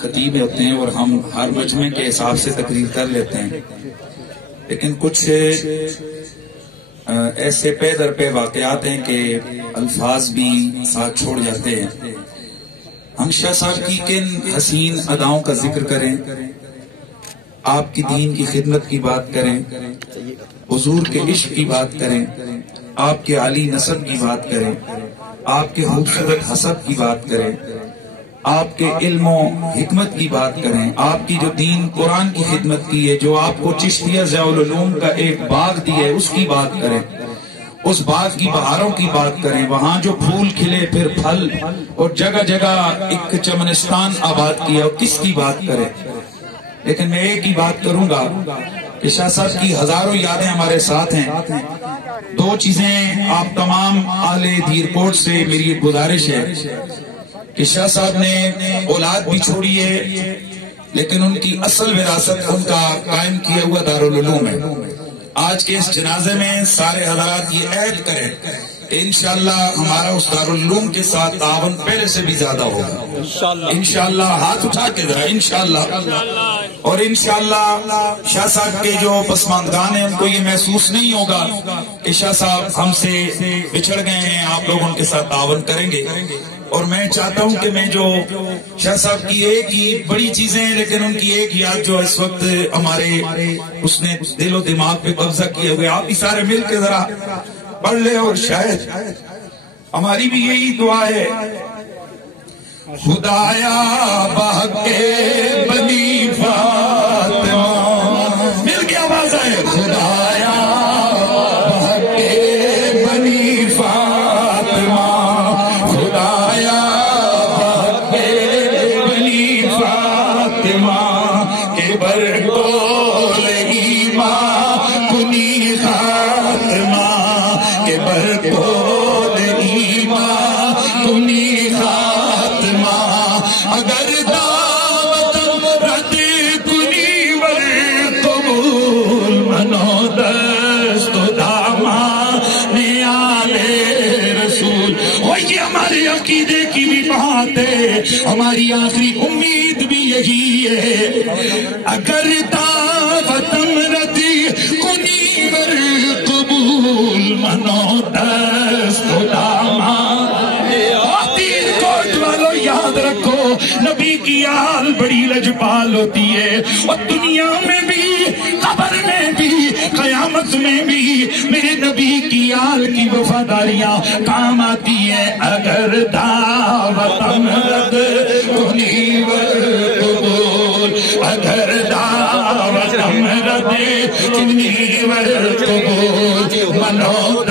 خطیب ہوتے ہیں اور ہم ہر مجمع کے حساب سے تقریر کر لیتے ہیں، لیکن کچھ ایسے پے در پہ واقعات ہیں کہ الفاظ بھی ساتھ چھوڑ جاتے ہیں۔ ہم شاہ صاحب کی کن حسین اداؤں کا ذکر کریں، آپ کی دین کی خدمت کی بات کریں، حضور کے عشق کی بات کریں، آپ کے عالی نسب کی بات کریں، آپ کے خوبصورت حسب کی بات کریں، آپ کے علم و حکمت کی بات کریں، آپ کی جو دین قرآن کی خدمت کی ہے، جو آپ کو چشتیہ ضیاء العلوم کا ایک باغ دی ہے اس کی بات کریں، اس باغ کی بہاروں کی بات کریں، وہاں جو پھول کھلے پھر پھل اور جگہ جگہ ایک چمنستان آباد کیا، کس کی بات کریں۔ لیکن میں ایک ہی بات کروں گا کہ شاہ صاحب کی ہزاروں یادیں ہمارے ساتھ ہیں۔ دو چیزیں آپ تمام اہل دھیر کوٹ سے میری ایک گزارش ہے کہ شاہ صاحب نے اولاد بھی چھوڑی ہے، لیکن ان کی اصل وراثت ان کا قائم کیا ہوا دارالعلوم ہے۔ آج کے اس جنازے میں سارے حضرات یہ عہد کریں کہ انشاءاللہ ہمارا اس دارالعلوم کے ساتھ تعاون پہلے سے بھی زیادہ ہوگا، انشاءاللہ۔ ہاتھ اٹھا کے ذرا انشاءاللہ۔ اور انشاءاللہ شاہ صاحب کے جو پسماندگان ہیں ان کو یہ محسوس نہیں ہوگا کہ شاہ صاحب ہم سے بچھڑ گئے ہیں، آپ لوگ ان کے ساتھ تعاون کریں گے۔ اور میں چاہتا ہوں کہ میں جو شاہ صاحب کی ایک ہی بڑی چیزیں ہیں، لیکن ان کی ایک یاد جو اس وقت ہمارے اس نے دل و دماغ پہ قبضہ کیے ہوئے، آپ ہی سارے مل کے ذرا پڑھ لے، اور شاید ہماری بھی یہی دعا ہے۔ خدایا بحق بنی فاطمہ، مل کے آواز آئے، خدایا بحق بنی فاطمہ، خدایا بحق بنی فاطمہ کے برکول ایمان کنی خاتمہ، کے برکول ایمان کنی خاتمہ، اگر دعوت رد کنی ور قبول منو دست و دامان آلے رسول۔ اور یہ ہمارے عقیدے کی بھی بات ہے، ہماری آخری امید بھی یہی ہے، اگر دعوت رد کنی ور قبول منو دست و دامان۔ یاد رکھو نبی کی آل بڑی لجپال ہوتی ہے، اور دنیا میں بھی قبر میں بھی قیامت میں بھی میرے نبی کی آل کی وفاداریاں کام آتی ہیں۔ اگر دعوت رد کنی ور قبول، اگر دعوت رد کنی ور قبول منو